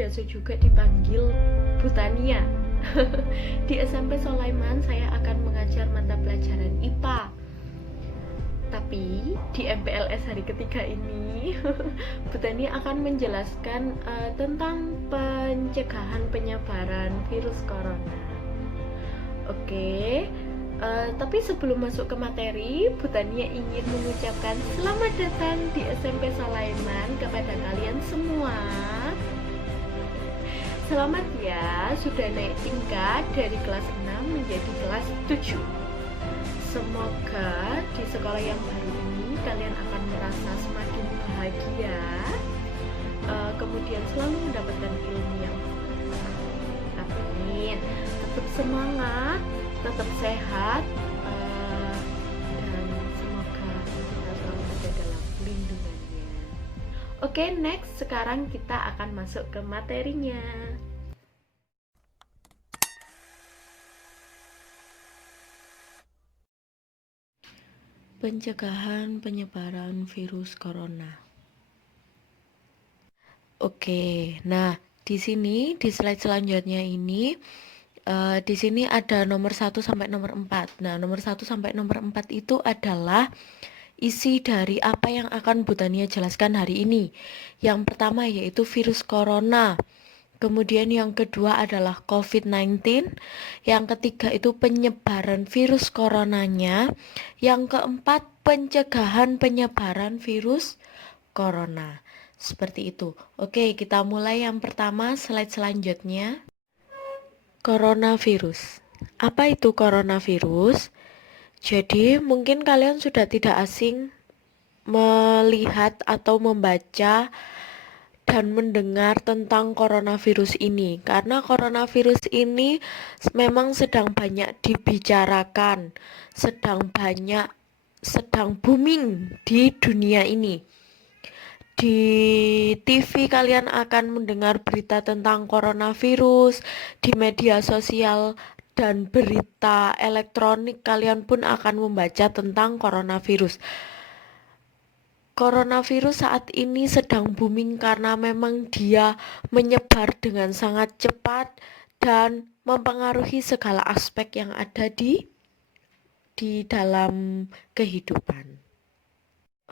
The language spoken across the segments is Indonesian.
biasa juga dipanggil Bu Tania. Di SMP Sulaiman saya akan mengajar mata pelajaran IPA. Tapi di MPLS hari ketiga ini Bu Tania akan menjelaskan tentang pencegahan penyebaran virus corona. Oke. Tapi sebelum masuk ke materi, Bu Tania ingin mengucapkan selamat datang di SMP Sulaiman kepada kalian semua. Selamat ya, sudah naik tingkat dari kelas 6 menjadi kelas 7. Semoga di sekolah yang baru ini kalian akan merasa semakin bahagia, kemudian selalu mendapatkan ilmu yang amin. Tetap semangat, tetap sehat, dan semoga kita selalu ada dalam lindungannya. Oke, next, sekarang kita akan masuk ke materinya. Pencegahan penyebaran virus corona. Oke, nah di sini di slide selanjutnya ini di sini ada nomor 1 sampai nomor 4. Nah, nomor 1 sampai nomor 4 itu adalah isi dari apa yang akan Bu Tania jelaskan hari ini. Yang pertama yaitu virus corona. Kemudian yang kedua adalah COVID-19. Yang ketiga itu penyebaran virus coronanya. Yang keempat pencegahan penyebaran virus corona. Seperti itu. Oke, kita mulai yang pertama, slide selanjutnya. Coronavirus. Apa itu coronavirus? Jadi mungkin kalian sudah tidak asing melihat atau membaca dan mendengar tentang coronavirus ini, karena coronavirus ini memang sedang banyak dibicarakan, sedang booming di dunia ini. Di TV kalian akan mendengar berita tentang coronavirus, di media sosial dan berita elektronik kalian pun akan membaca tentang coronavirus. Coronavirus saat ini sedang booming karena memang dia menyebar dengan sangat cepat dan mempengaruhi segala aspek yang ada di dalam kehidupan.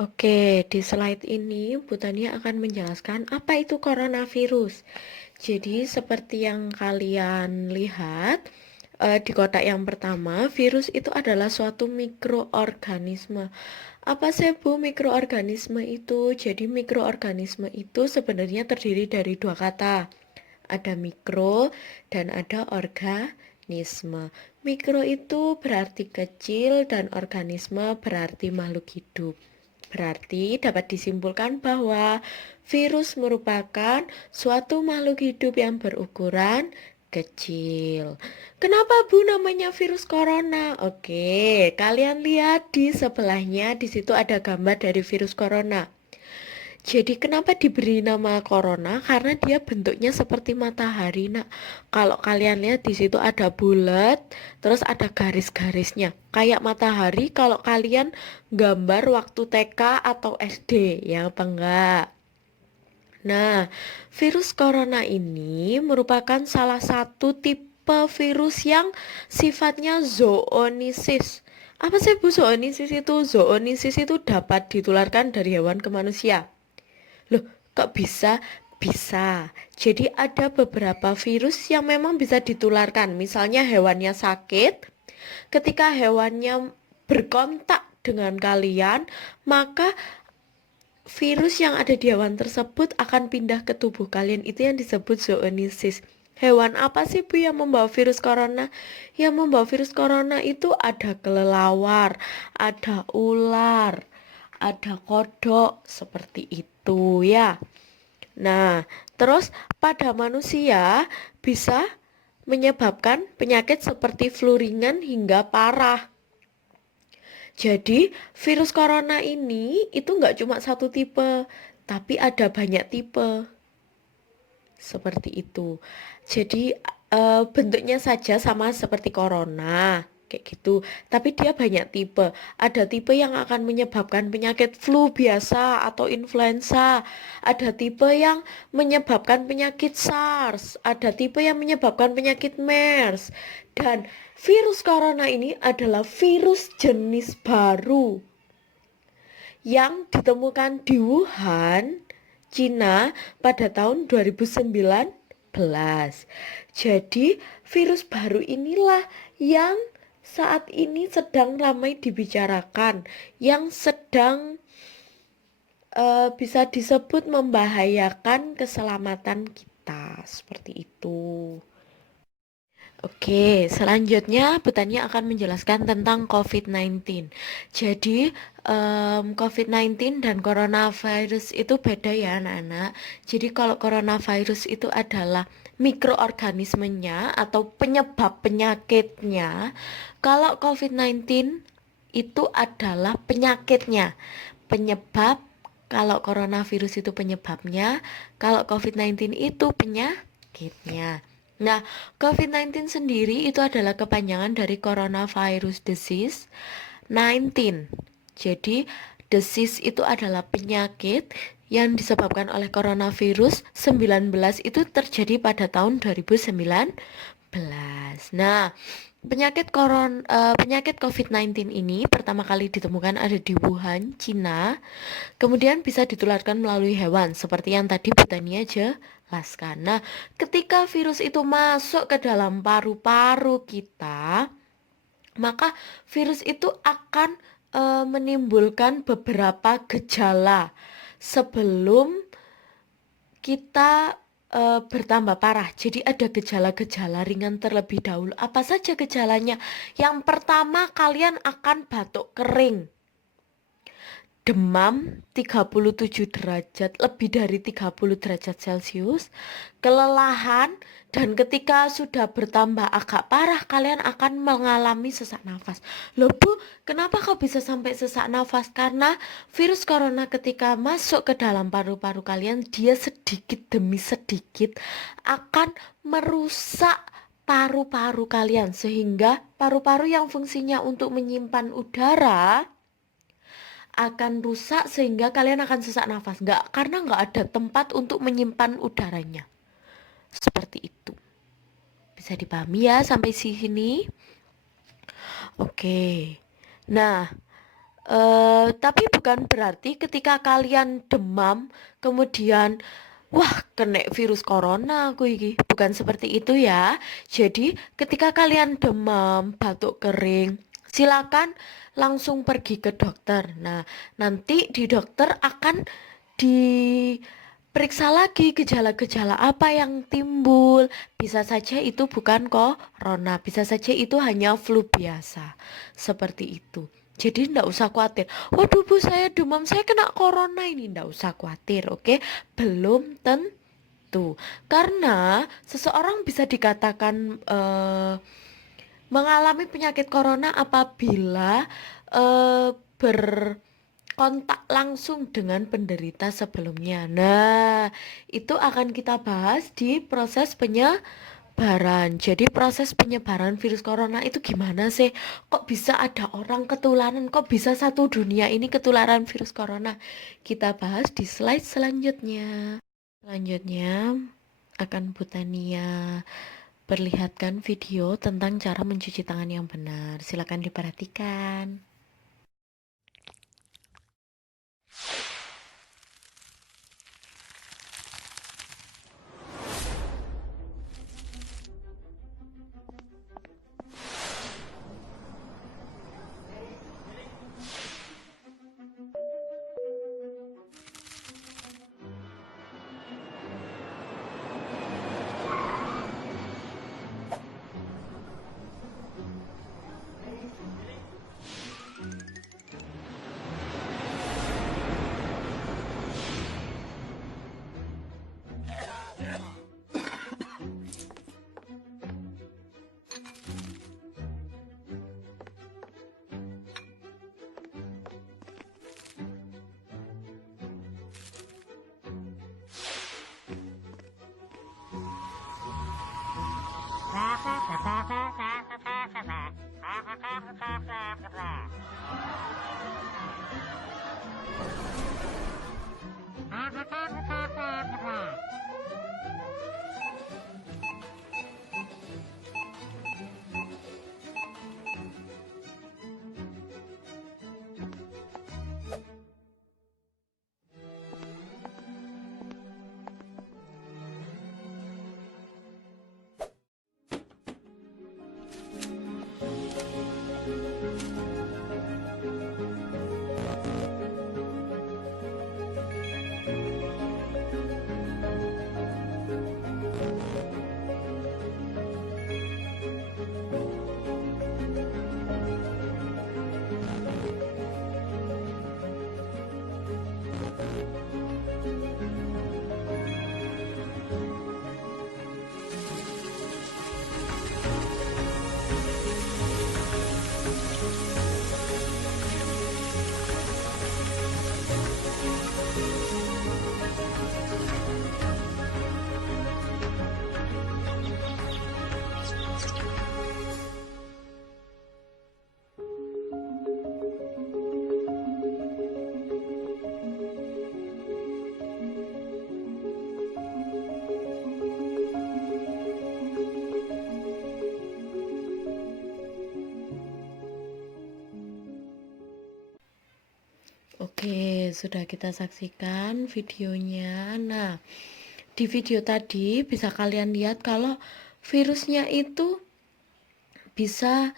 Oke, di slide ini Bu Tania akan menjelaskan apa itu coronavirus. Jadi seperti yang kalian lihat di kotak yang pertama, virus itu adalah suatu mikroorganisme. Apa sih Bu mikroorganisme itu? Jadi mikroorganisme itu sebenarnya terdiri dari dua kata. Ada mikro dan ada organisme. Mikro itu berarti kecil dan organisme berarti makhluk hidup. Berarti dapat disimpulkan bahwa virus merupakan suatu makhluk hidup yang berukuran kecil. Kenapa Bu namanya virus corona? Oke, kalian lihat di sebelahnya, di situ ada gambar dari virus corona. Jadi kenapa diberi nama corona? Karena dia bentuknya seperti matahari. Nah, kalau kalian lihat di situ ada bulat, terus ada garis-garisnya. Kayak matahari kalau kalian gambar waktu TK atau SD, ya apa enggak? Nah, virus corona ini merupakan salah satu tipe virus yang sifatnya zoonisis. Apa sih Bu zoonisis itu? Zoonisis itu dapat ditularkan dari hewan ke manusia. Loh, kok bisa? Bisa. Jadi ada beberapa virus yang memang bisa ditularkan. Misalnya hewannya sakit, ketika hewannya berkontak dengan kalian, maka virus yang ada di hewan tersebut akan pindah ke tubuh kalian. Itu yang disebut zoonosis. Hewan apa sih Bu yang membawa virus corona? Yang membawa virus corona itu ada kelelawar, ada ular, ada kodok, seperti itu ya. Nah, terus pada manusia bisa menyebabkan penyakit seperti flu ringan hingga parah. Jadi virus corona ini itu nggak cuma satu tipe, tapi ada banyak tipe. Seperti itu. Jadi bentuknya saja sama seperti corona. kayak gitu. Tapi dia banyak tipe. Ada tipe yang akan menyebabkan penyakit flu biasa atau influenza. Ada tipe yang menyebabkan penyakit SARS. Ada tipe yang menyebabkan penyakit MERS. Dan virus corona ini adalah virus jenis baru yang ditemukan di Wuhan, Cina pada tahun 2019. Jadi virus baru inilah yang saat ini sedang ramai dibicarakan, yang sedang bisa disebut membahayakan keselamatan kita, seperti itu. Oke, selanjutnya Bu Tania akan menjelaskan tentang COVID-19. Jadi, COVID-19 dan coronavirus itu beda ya anak-anak. Jadi kalau coronavirus itu adalah mikroorganismenya atau penyebab penyakitnya. Kalau COVID-19 itu adalah penyakitnya. Penyebab, kalau coronavirus itu penyebabnya, kalau COVID-19 itu penyakitnya. Nah, COVID-19 sendiri itu adalah kepanjangan dari Coronavirus Disease 19. Jadi, disease itu adalah penyakit yang disebabkan oleh coronavirus 19 itu terjadi pada tahun 2019. Nah, penyakit COVID-19 ini pertama kali ditemukan ada di Wuhan, Cina. Kemudian bisa ditularkan melalui hewan seperti yang tadi Bu Tania jelaskan. Nah, ketika virus itu masuk ke dalam paru-paru kita, maka virus itu akan menimbulkan beberapa gejala sebelum kita bertambah parah. Jadi ada gejala-gejala ringan terlebih dahulu. Apa saja gejalanya? Yang pertama, kalian akan batuk kering, demam 37 derajat, lebih dari 30 derajat Celcius, kelelahan, dan ketika sudah bertambah agak parah, kalian akan mengalami sesak nafas. Loh Bu, kenapa kok bisa sampai sesak nafas? Karena virus corona ketika masuk ke dalam paru-paru kalian, dia sedikit demi sedikit akan merusak paru-paru kalian, sehingga paru-paru yang fungsinya untuk menyimpan udara akan rusak sehingga kalian akan sesak nafas. Karena nggak ada tempat untuk menyimpan udaranya. Seperti itu. Bisa dipahami ya sampai sini? Oke. Nah, tapi bukan berarti ketika kalian demam kemudian wah kena virus corona aku iki. Bukan seperti itu ya. Jadi ketika kalian demam, batuk kering, silakan langsung pergi ke dokter. Nah, nanti di dokter akan diperiksa lagi gejala-gejala apa yang timbul. Bisa saja itu bukan corona, bisa saja itu hanya flu biasa. Seperti itu. Jadi ndak usah khawatir. Waduh Bu, saya demam, saya kena corona ini. Ndak usah khawatir, oke? Belum tentu. Karena seseorang bisa dikatakan mengalami penyakit corona apabila berkontak langsung dengan penderita sebelumnya. Nah, itu akan kita bahas di proses penyebaran. Jadi proses penyebaran virus corona itu gimana sih? Kok bisa ada orang ketularan? Kok bisa satu dunia ini ketularan virus corona? Kita bahas di slide selanjutnya. Selanjutnya akan Bu Tania perlihatkan video tentang cara mencuci tangan yang benar. Silakan diperhatikan. Oke, sudah kita saksikan videonya. Nah, di video tadi bisa kalian lihat kalau virusnya itu bisa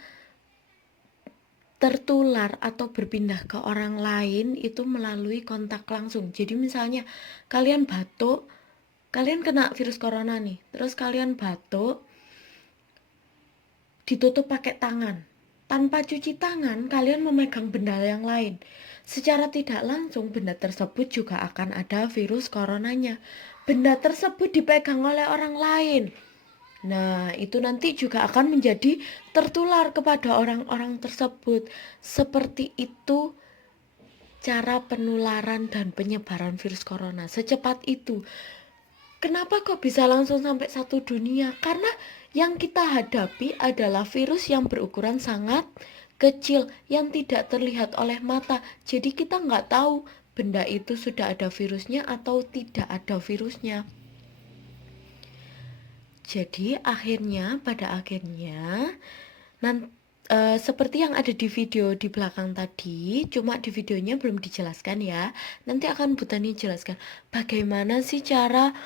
tertular atau berpindah ke orang lain itu melalui kontak langsung. Jadi misalnya kalian batuk, kalian kena virus corona nih, terus kalian batuk, ditutup pakai tangan. Tanpa cuci tangan, kalian memegang benda yang lain. Secara tidak langsung, benda tersebut juga akan ada virus coronanya. Benda tersebut dipegang oleh orang lain. Nah, itu nanti juga akan menjadi tertular kepada orang-orang tersebut. Seperti itu cara penularan dan penyebaran virus corona. Secepat itu. Kenapa kok bisa langsung sampai satu dunia? Karena yang kita hadapi adalah virus yang berukuran sangat kecil, yang tidak terlihat oleh mata. Jadi kita nggak tahu benda itu sudah ada virusnya atau tidak ada virusnya. Jadi pada akhirnya seperti yang ada di video di belakang tadi, cuma di videonya belum dijelaskan ya. Nanti akan Bu Tani jelaskan bagaimana sih cara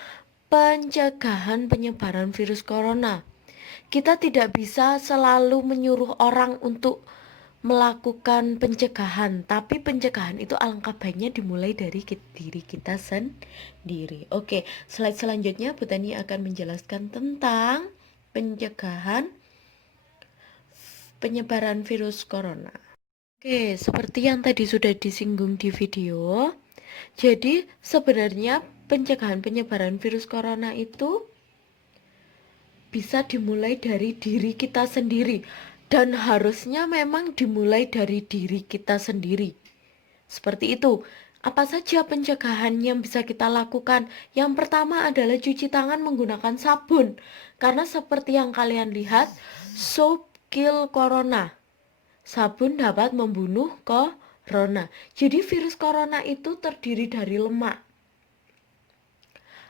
pencegahan penyebaran virus corona. Kita tidak bisa selalu menyuruh orang untuk melakukan pencegahan, tapi pencegahan itu alangkah baiknya dimulai dari diri kita sendiri. Oke, slide selanjutnya Bu Tani akan menjelaskan tentang pencegahan penyebaran virus corona. Oke, seperti yang tadi sudah disinggung di video, jadi sebenarnya pencegahan penyebaran virus corona itu bisa dimulai dari diri kita sendiri. Dan harusnya memang dimulai dari diri kita sendiri. Seperti itu. Apa saja pencegahan yang bisa kita lakukan? Yang pertama adalah cuci tangan menggunakan sabun. Karena seperti yang kalian lihat, soap kill corona. Sabun dapat membunuh corona. Jadi virus corona itu terdiri dari lemak.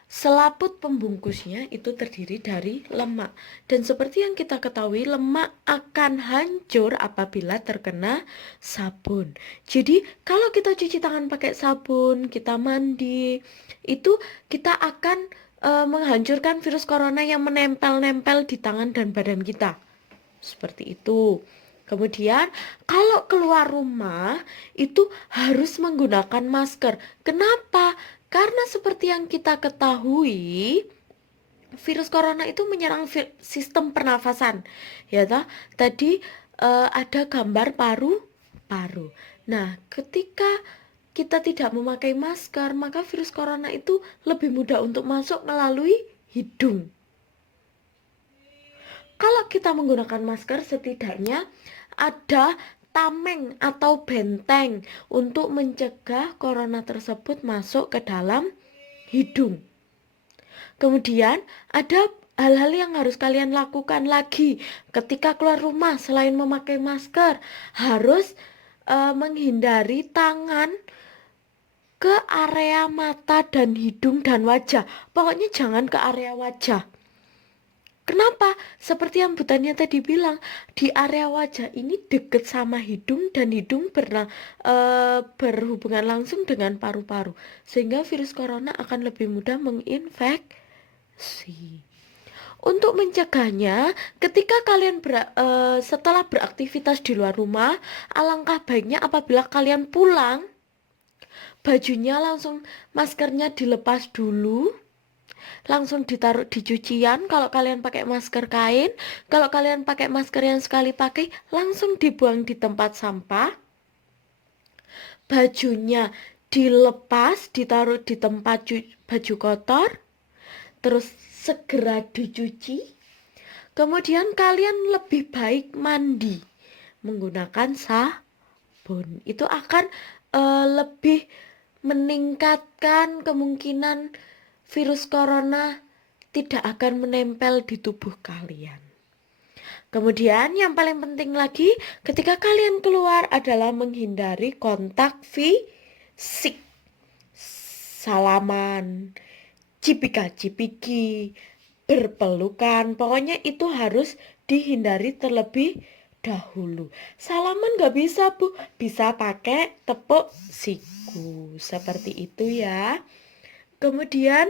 Selaput pembungkusnya itu terdiri dari lemak. Dan seperti yang kita ketahui, lemak akan hancur apabila terkena sabun. Jadi kalau kita cuci tangan pakai sabun, kita mandi, itu kita akan menghancurkan virus corona yang menempel-nempel di tangan dan badan kita. Seperti itu. Kemudian kalau keluar rumah itu harus menggunakan masker. Kenapa? Karena seperti yang kita ketahui, virus corona itu menyerang sistem pernafasan. Ya toh? Tadi ada gambar paru-paru. Nah, ketika kita tidak memakai masker, maka virus corona itu lebih mudah untuk masuk melalui hidung. Kalau kita menggunakan masker, setidaknya ada tameng atau benteng untuk mencegah corona tersebut masuk ke dalam hidung. Kemudian ada hal-hal yang harus kalian lakukan lagi ketika keluar rumah selain memakai masker, harus menghindari tangan ke area mata dan hidung dan wajah. Pokoknya jangan ke area wajah. Kenapa? Seperti yang Bu Tania tadi bilang, di area wajah ini deket sama hidung dan hidung berhubungan langsung dengan paru-paru, sehingga virus corona akan lebih mudah menginfeksi. Untuk mencegahnya, ketika kalian setelah beraktivitas di luar rumah, alangkah baiknya apabila kalian pulang, bajunya maskernya dilepas dulu, langsung ditaruh di cucian. Kalau kalian pakai masker kain, kalau kalian pakai masker yang sekali pakai, langsung dibuang di tempat sampah. Bajunya dilepas, ditaruh di tempat baju kotor, terus segera dicuci. Kemudian kalian lebih baik mandi menggunakan sabun. Itu akan lebih meningkatkan kemungkinan virus corona tidak akan menempel di tubuh kalian. Kemudian yang paling penting lagi ketika kalian keluar adalah menghindari kontak fisik. Salaman, cipika-cipiki, berpelukan, pokoknya itu harus dihindari terlebih dahulu. Salaman gak bisa Bu, bisa pakai tepuk siku, seperti itu ya. Kemudian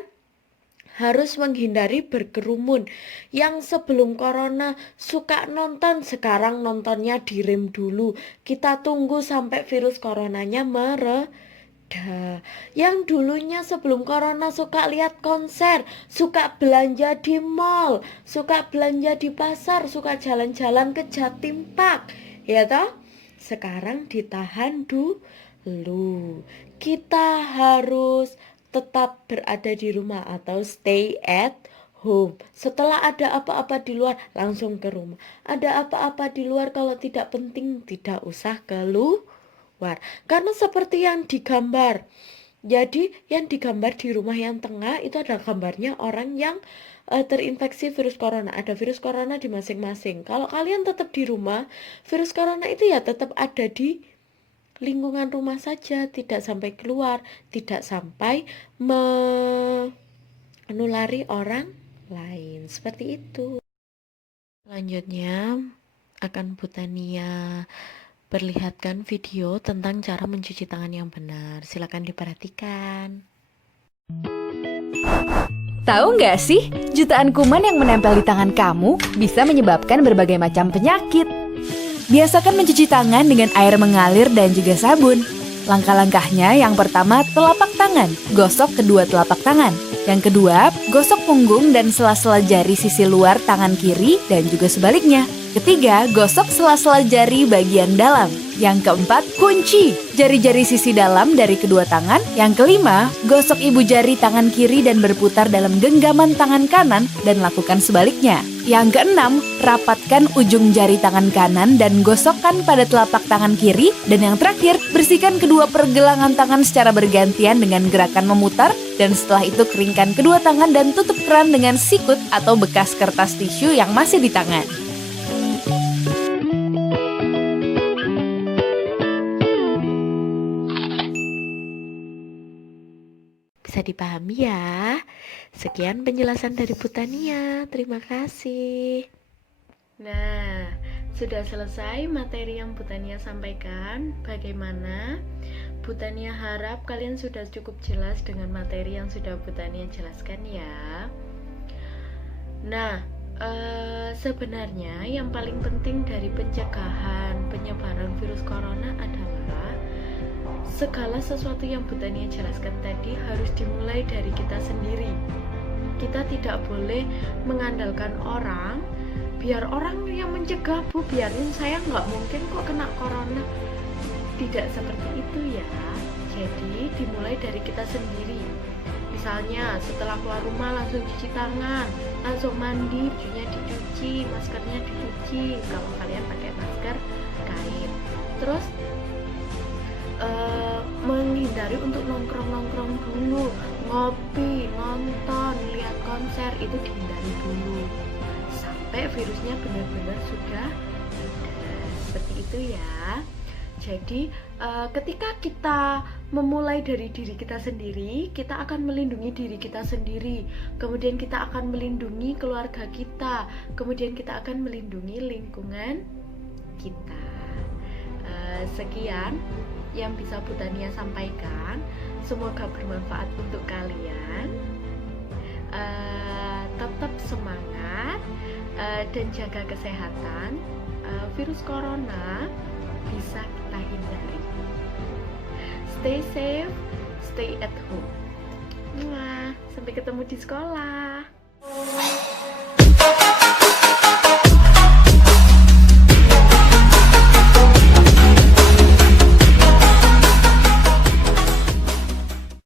harus menghindari berkerumun. Yang sebelum corona suka nonton, sekarang nontonnya direm dulu. Kita tunggu sampai virus coronanya mereda. Yang dulunya sebelum corona suka lihat konser, suka belanja di mall, suka belanja di pasar, suka jalan-jalan ke Jatim Park, ya toh? Sekarang ditahan dulu. Kita harus tetap berada di rumah atau stay at home. Setelah ada apa-apa di luar, langsung ke rumah. Ada apa-apa di luar, kalau tidak penting tidak usah keluar. Karena seperti yang digambar. Jadi yang digambar di rumah yang tengah itu adalah gambarnya orang yang terinfeksi virus corona. Ada virus corona di masing-masing. Kalau kalian tetap di rumah, virus corona itu ya tetap ada di lingkungan rumah saja, tidak sampai keluar, tidak sampai menulari orang lain. Seperti itu. Selanjutnya akan Bu Tania perlihatkan video tentang cara mencuci tangan yang benar. Silakan diperhatikan. Tahu nggak sih, jutaan kuman yang menempel di tangan kamu bisa menyebabkan berbagai macam penyakit. Biasakan mencuci tangan dengan air mengalir dan juga sabun. Langkah-langkahnya yang pertama, telapak tangan. Gosok kedua telapak tangan. Yang kedua, gosok punggung dan sela-sela jari sisi luar tangan kiri dan juga sebaliknya. Ketiga, gosok sela-sela jari bagian dalam. Yang keempat, kunci jari-jari sisi dalam dari kedua tangan. Yang kelima, gosok ibu jari tangan kiri dan berputar dalam genggaman tangan kanan dan lakukan sebaliknya. Yang keenam, rapatkan ujung jari tangan kanan dan gosokkan pada telapak tangan kiri. Dan yang terakhir, bersihkan kedua pergelangan tangan secara bergantian dengan gerakan memutar. Dan setelah itu keringkan kedua tangan dan tutup keran dengan sikut atau bekas kertas tisu yang masih di tangan. Bisa dipahami ya. Sekian penjelasan dari Bu Tania. Terima kasih. Nah, sudah selesai materi yang Bu Tania sampaikan. Bagaimana? Bu Tania harap kalian sudah cukup jelas dengan materi yang sudah Bu Tania jelaskan ya. Nah, sebenarnya yang paling penting dari pencegahan penyebaran virus corona adalah segala sesuatu yang Bu Tania jelaskan tadi harus dimulai dari kita sendiri. Kita tidak boleh mengandalkan orang, biar orang yang mencegah, Bu, biarin saya nggak mungkin kok kena corona. Tidak seperti itu ya. Jadi dimulai dari kita sendiri. Misalnya setelah keluar rumah langsung cuci tangan, langsung mandi, bajunya dicuci, maskernya dicuci kalau kalian pakai masker kain. Terus menghindari hindari untuk nongkrong-nongkrong dulu, ngopi, nonton, lihat konser, itu dihindari dulu sampai virusnya benar-benar sudah ada. Seperti itu ya. Jadi ketika kita memulai dari diri kita sendiri, kita akan melindungi diri kita sendiri, kemudian kita akan melindungi keluarga kita, kemudian kita akan melindungi lingkungan kita. Sekian yang bisa Bu Tania sampaikan, semoga bermanfaat untuk kalian. Tetap semangat dan jaga kesehatan. Virus corona bisa kita hindari. Stay safe, stay at home. Sampai ketemu di sekolah.